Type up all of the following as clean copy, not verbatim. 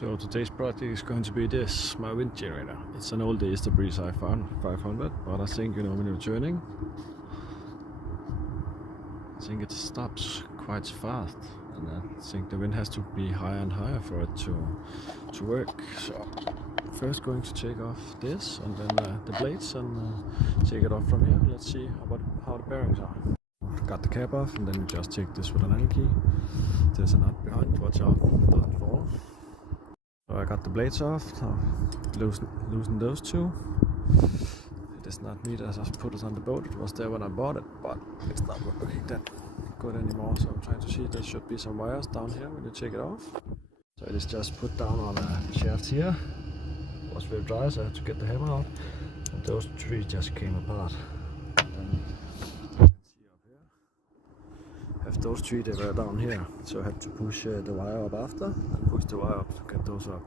So today's project is going to be this, my wind generator. It's an old Istabreeze i500, but I think, when you're turning, I think it stops quite fast, and I think the wind has to be higher and higher for it to work. So first going to take off this and then the blades and take it off from here. Let's see how the bearings are. Got the cap off, and then you just take this with an Allen key. There's a nut behind, watch out, it doesn't fall. So I got the blades off, so loosen those two. It is not neat as I put it on the boat. It was there when I bought it, but it's not working that good anymore. So I'm trying to see, there should be some wires down here when you take it off. So it is just put down on a shaft here. It was very dry, so I had to get the hammer out. And those three just came apart. Have those three, they were down here, so I had to push the wire up after and push the wire up to get those up.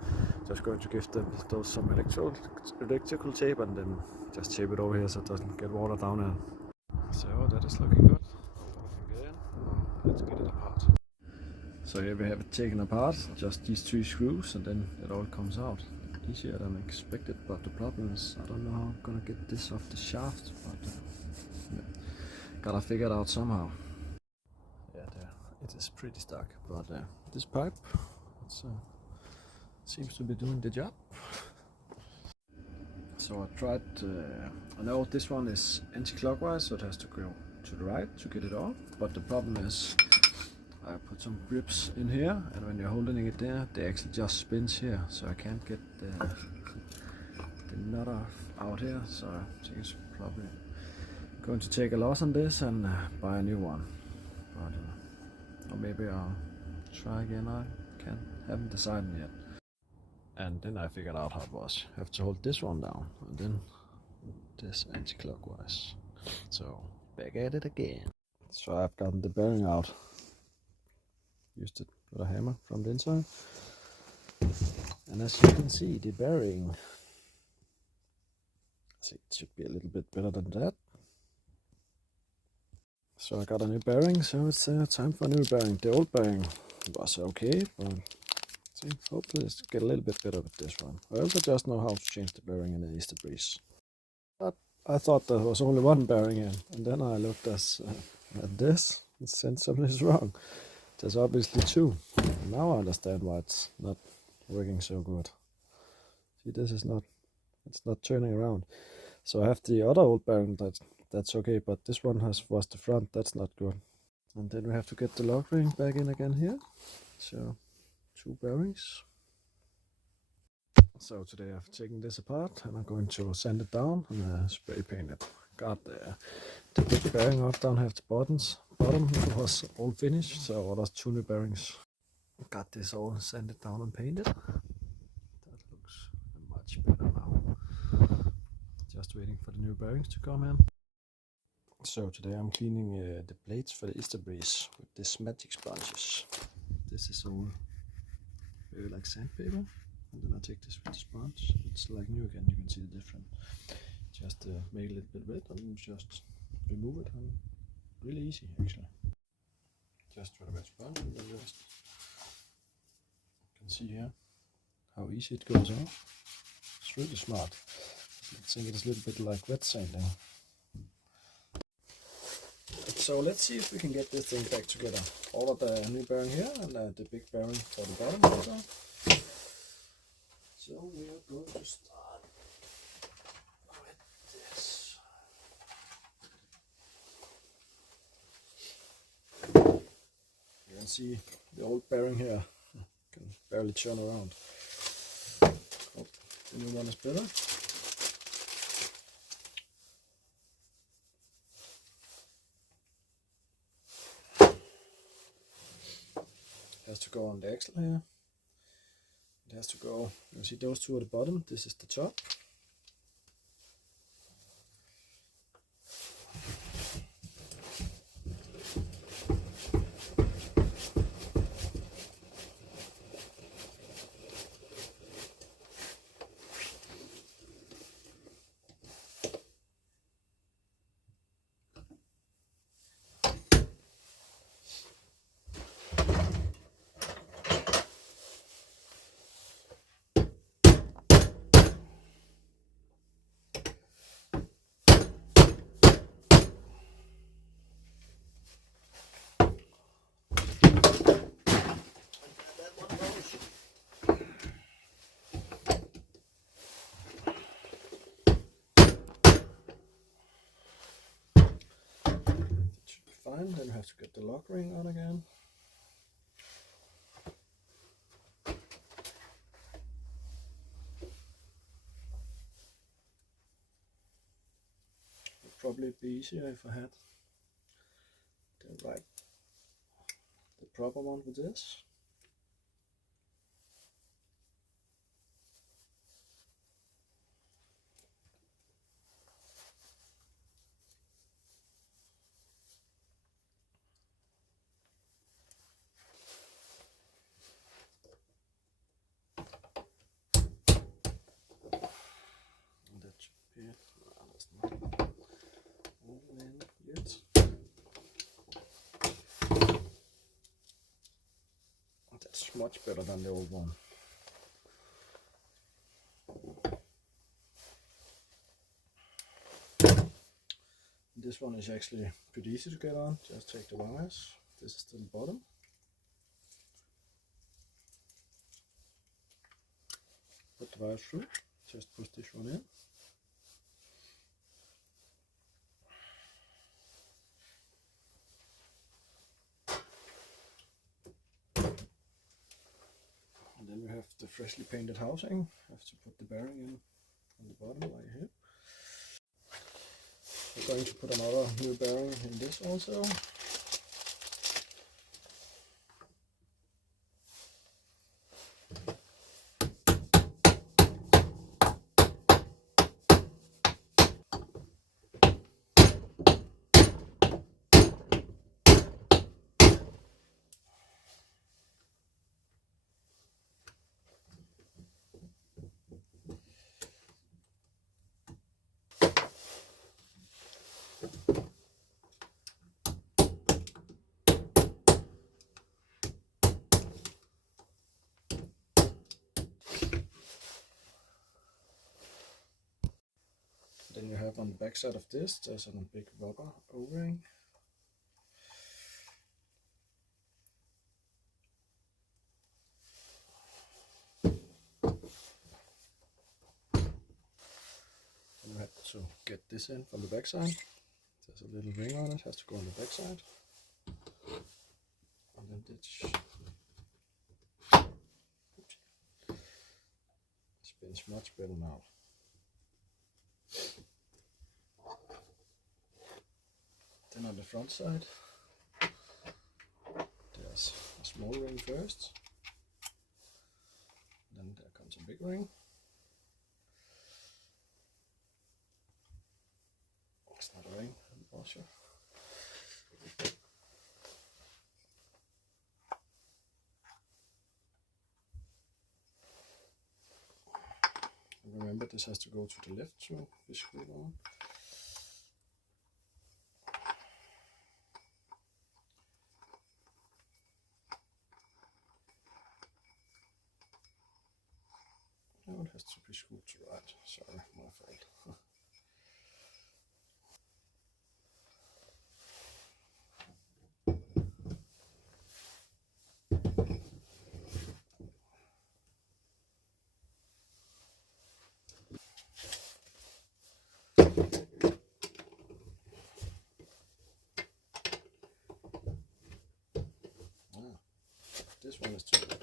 Just going to give those some electrical tape and then just tape it over here so it doesn't get water down here. So that is looking good. Let's get it apart. So here we have it taken apart, just these three screws, and then it all comes out. Easier than expected, but the problem is I don't know how I'm gonna get this off the shaft, but yeah, gotta figure it out somehow. It is pretty stuck, but this pipe seems to be doing the job. So I tried, I know this one is anti-clockwise, so it has to go to the right to get it off, but the problem is I put some grips in here, and when you're holding it there, they actually just spins here, so I can't get the nut off out here, so I think it's probably going to take a loss on this and buy a new one. But, or maybe I'll try again. I haven't decided yet. And then I figured out how it was. Have to hold this one down and then this anti-clockwise. So back at it again. So I've gotten the bearing out. Used it with a hammer from the inside. And as you can see, the bearing, it should be a little bit better than that. So I got a new bearing, so it's time for a new bearing. The old bearing was okay, but I think hopefully it's get a little bit better with this one. I also just know how to change the bearing in the Istabreeze. But I thought there was only one bearing in, and then I looked at this and said something is wrong. There's obviously two. And now I understand why it's not working so good. See, this is not, it's not turning around. So I have the other old bearing that's okay, but this one was the front, that's not good. And then we have to get the lock ring back in again here. So, two bearings. So today I've taken this apart and I'm going to sand it down and spray paint it. Got the big bearing off down here at the bottom. It was all finished, so there's two new bearings. Got this all sanded down and painted. That looks much better now. Just waiting for the new bearings to come in. So today I'm cleaning the blades for the Istabreeze with this magic sponges. This is all very like sandpaper, and then I take this with the sponge. It's like new again, you can see the difference. Just make it a little bit wet and then just remove it, and really easy actually. Just with a wet sponge, and then just you can see here how easy it goes off. It's really smart. I think it is a little bit like wet sanding. So let's see if we can get this thing back together. All of the new bearing here and the big bearing for the bottom also. So we are going to start with this. You can see the old bearing here. Can barely turn around. Hope the new one is better. It has to go on the axle here. It has to go, you see those two at the bottom, this is the top. fine. Then you have to get the lock ring on again. It'd probably be easier if I had the proper one with this. That should be it. No, that's not all in yet. That's much better than the old one. This one is actually pretty easy to get on. Just take the wires. This is to the bottom. Put the wires through. Just push this one in. And then we have the freshly painted housing. Have to put the bearing in on the bottom right here. We're going to put another new bearing in this also. Then you have on the back side of this, there's a big rubber O-ring. And you have to get this in from the back side. There's a little ring on it, has to go on the back side. And then this spins much better now. Then on the front side, there's a small ring first, then there comes a big ring. It's not a ring, a washer. And remember, this has to go to the left to be screwed on. Now it has to be screwed to right. Sorry, my fault. This one is too late.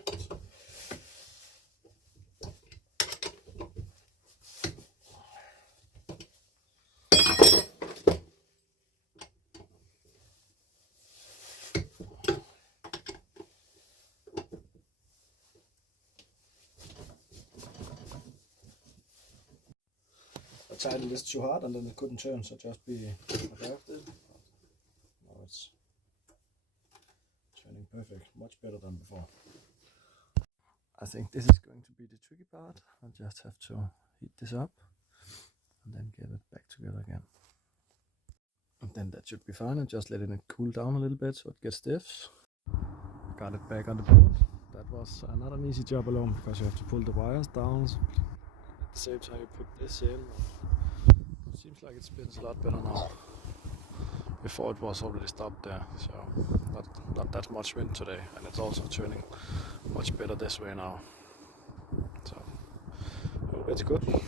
I tightened this too hard and then it couldn't turn, so just be aware of it. Now it's turning perfect, much better than before. I think this is going to be the tricky part. I just have to heat this up and then get it back together again. And then that should be fine, and just letting it cool down a little bit so it gets stiff. Got it back on the board. That was not an easy job alone, because you have to pull the wires down. At the same time you put this in. It seems like it spins a lot better now. Before it was already stopped there, so not that much wind today, and it's also turning much better this way now. So it's good.